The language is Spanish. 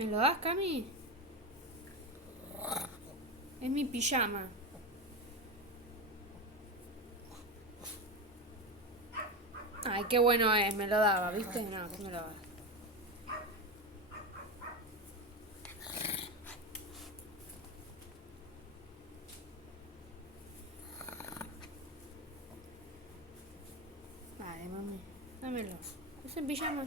¿Me lo das, Cami? Es mi pijama. Ay, qué bueno es, me lo daba, ¿viste? No, que me lo daba. Vale, mami, dámelo. Es en pijama.